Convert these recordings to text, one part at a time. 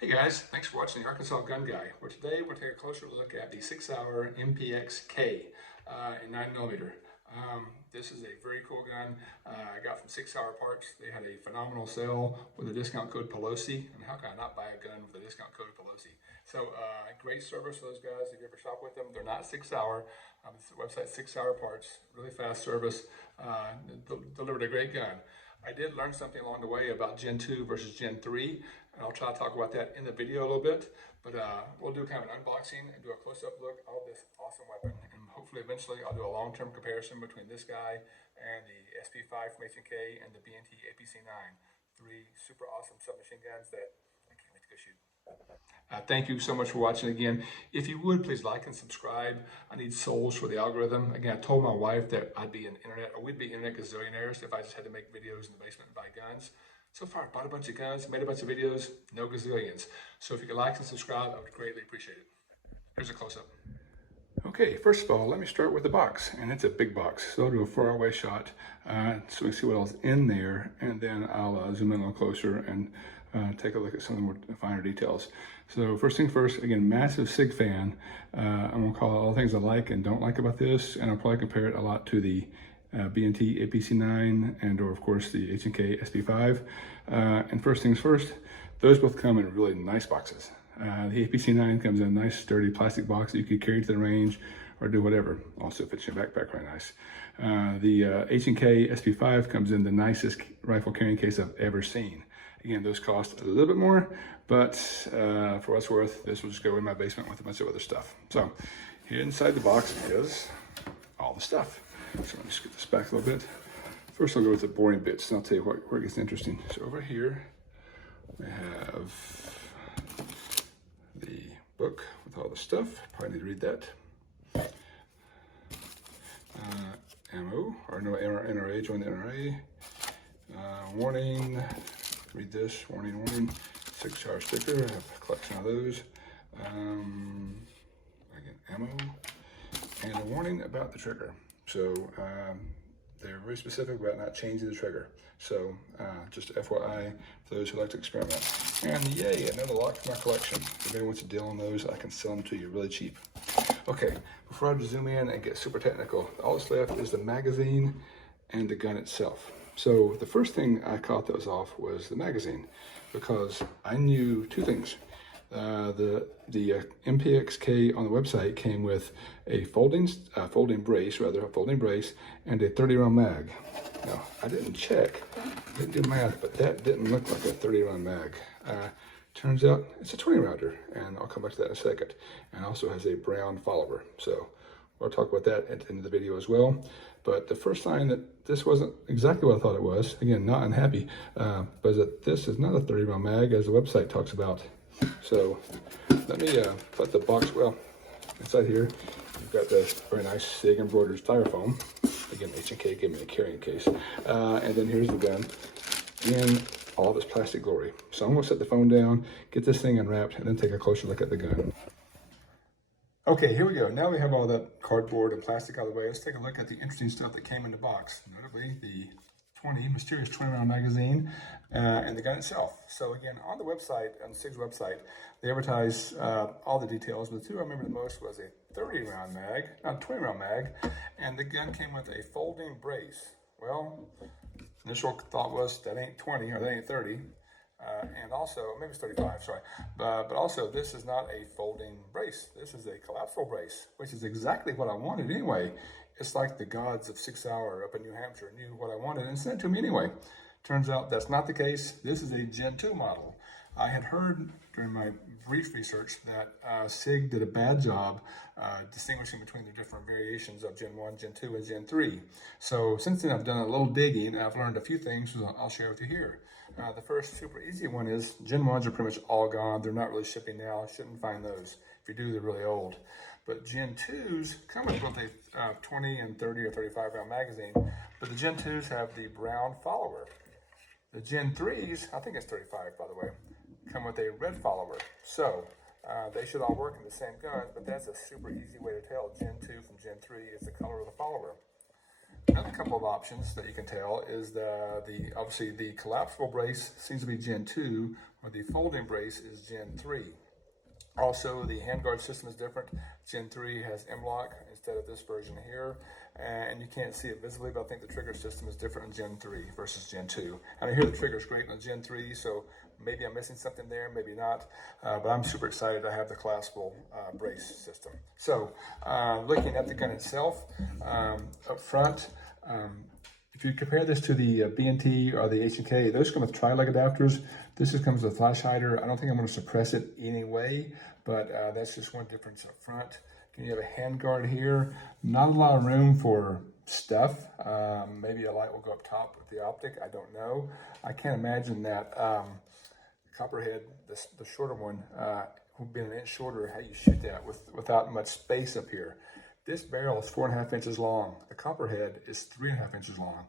Hey guys, thanks for watching the Arkansas Gun Guy, where today we're taking a closer look at the 6-hour MPX K in 9mm. This is a very cool gun I got from 6-hour Parts. They had a phenomenal sale with a discount code Pelosi, and how can I not buy a gun with a discount code Pelosi? So great service for those guys if you ever shop with them. They're not 6-hour. It's the website 6-hour Parts, really fast service, delivered a great gun. I did learn something along the way about Gen 2 versus Gen 3, and I'll try to talk about that in the video a little bit, but we'll do kind of an unboxing and do a close-up look of this awesome weapon, and hopefully eventually I'll do a long-term comparison between this guy and the SP5 from H&K and the B&T APC9. Three super awesome submachine guns that I can't wait to go shoot. Thank you so much for watching again. If you would, please like and subscribe. I need souls for the algorithm. Again, I told my wife that I'd be we'd be internet gazillionaires if I just had to make videos in the basement and buy guns. So far, I've bought a bunch of guns, made a bunch of videos, no gazillions. So if you could like and subscribe, I would greatly appreciate it. Here's a close-up. Okay, first of all, let me start with the box, and it's a big box. So I'll do a far-away shot so we can see what else is in there, and then I'll zoom in a little closer and take a look at some of the more finer details. So first thing first, again, massive SIG fan. I'm gonna call it all the things I like and don't like about this, and I'll probably compare it a lot to the B&T APC9 and or of course the H&K SP5. And first things first, those both come in really nice boxes. The APC9 comes in a nice sturdy plastic box that you could carry to the range or do whatever. Also fits in your backpack quite nice. The H&K SP5 comes in the nicest rifle carrying case I've ever seen. Again, those cost a little bit more, but for what it's worth, this will just go in my basement with a bunch of other stuff. So here inside the box is all the stuff. So let me just get this back a little bit. First I'll go with the boring bits, and I'll tell you where it gets interesting. So over here, we have the book with all the stuff. Probably need to read that. Ammo, or no, NRA, join the NRA. Warning, read this, warning, warning. 6-hour sticker, I have a collection of those. Again, ammo, and a warning about the trigger. So they're very specific about not changing the trigger. So just FYI for those who like to experiment. And yay, another lock for my collection. If anyone wants a deal on those, I can sell them to you really cheap. Okay, before I zoom in and get super technical, all that's left is the magazine and the gun itself. So the first thing I caught that was off was the magazine, because I knew two things. The MPX K on the website came with a folding brace, and a 30-round mag. Now, I didn't check, didn't do math, but that didn't look like a 30-round mag. Turns out it's a 20-rounder, and I'll come back to that in a second. And also has a brown follower. So we'll talk about that at the end of the video as well. But the first sign that this wasn't exactly what I thought it was, again, not unhappy, but that this is not a 30-round mag, as the website talks about. So let me put the box, well, inside here, you've got the very nice SIG embroidered styrofoam. Again, H&K gave me a carrying case. And then here's the gun in all this plastic glory. So I'm gonna set the phone down, get this thing unwrapped, and then take a closer look at the gun. Okay, here we go. Now we have all that cardboard and plastic out of the way. Let's take a look at the interesting stuff that came in the box. Notably, the mysterious 20-round magazine and the gun itself. So again, on the website, on SIG's website, they advertise all the details, but the two I remember the most was a 30-round mag, not a 20-round mag, and the gun came with a folding brace. Well, initial thought was that ain't 20 or that ain't 30. And also, maybe it's 35, sorry. But also, this is not a folding brace. This is a collapsible brace, which is exactly what I wanted anyway. It's like the gods of 6-hour up in New Hampshire knew what I wanted and sent it to me anyway. Turns out that's not the case. This is a Gen 2 model. I had heard during my brief research that SIG did a bad job distinguishing between the different variations of Gen 1, Gen 2, and Gen 3. So since then I've done a little digging and I've learned a few things I'll share with you here. The first super easy one is Gen 1s are pretty much all gone. They're not really shipping now. I shouldn't find those. If you do, they're really old. But Gen 2s come with both a 20 and 30 or 35 round magazine, but the Gen 2s have the brown follower. The Gen 3s, I think it's 35 by the way, come with a red follower. So they should all work in the same guns, but that's a super easy way to tell Gen 2 from Gen 3 is the color of the follower. Another couple of options that you can tell is obviously the collapsible brace seems to be Gen 2, or the folding brace is Gen 3. Also, the handguard system is different. Gen 3 has M-lock instead of this version here, and you can't see it visibly, but I think the trigger system is different in Gen 3 versus Gen 2. And I hear the trigger is great on Gen 3, so maybe I'm missing something there, maybe not, but I'm super excited to have the collapsible brace system. So, looking at the gun itself, up front, if you compare this to the B&T or the H&K, those come with tri-leg adapters. This just comes with a flash hider. I don't think I'm going to suppress it anyway, but that's just one difference up front. You have a handguard here. Not a lot of room for stuff. Maybe a light will go up top with the optic. I don't know. I can't imagine that Copperhead, the shorter one, being an inch shorter, how you shoot that without much space up here. This barrel is 4.5 inches long. The Copperhead is 3.5 inches long.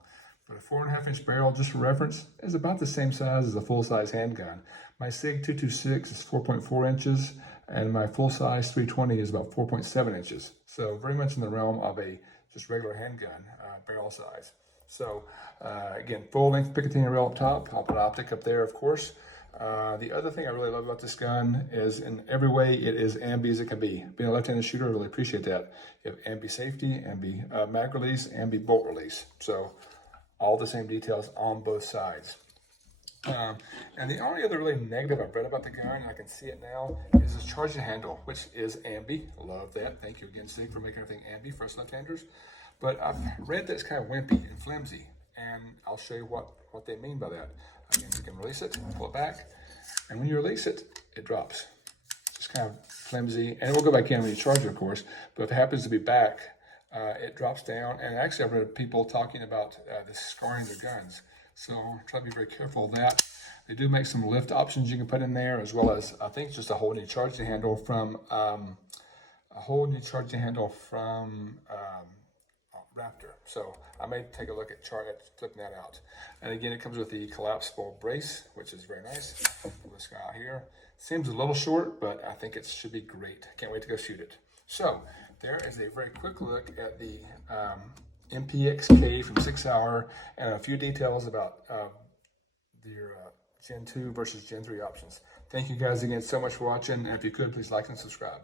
But a 4.5 inch barrel, just for reference, is about the same size as a full-size handgun. My SIG 226 is 4.4 inches, and my full-size 320 is about 4.7 inches. So very much in the realm of a just regular handgun barrel size. So again, full-length Picatinny rail up top. I'll put an optic up there, of course. The other thing I really love about this gun is in every way it is ambi as it can be. Being a left-handed shooter, I really appreciate that. You have ambi safety, ambi mag release, ambi bolt release. So all the same details on both sides. And the only other really negative I've read about the gun, I can see it now, is this charging handle, which is ambi. Love that. Thank you again, SIG, for making everything ambi for us left-handers. But I've read that it's kind of wimpy and flimsy, and I'll show you what they mean by that. Again, you can release it, pull it back, and when you release it, it drops. It's just kind of flimsy, and it will go back in when you charge it, of course, but if it happens to be back, it drops down. And actually, I've read people talking about this scarring their guns. So try to be very careful of that. They do make some lift options you can put in there, as well as I think just a whole new charging handle from Raptor. So I may take a look at flipping that out. And again, it comes with the collapsible brace, which is very nice. Pull this guy out here. Seems a little short, but I think it should be great. Can't wait to go shoot it. So there is a very quick look at the MPX K from Sauer and a few details about your Gen 2 versus Gen 3 options. Thank you guys again so much for watching, and if you could, please like and subscribe.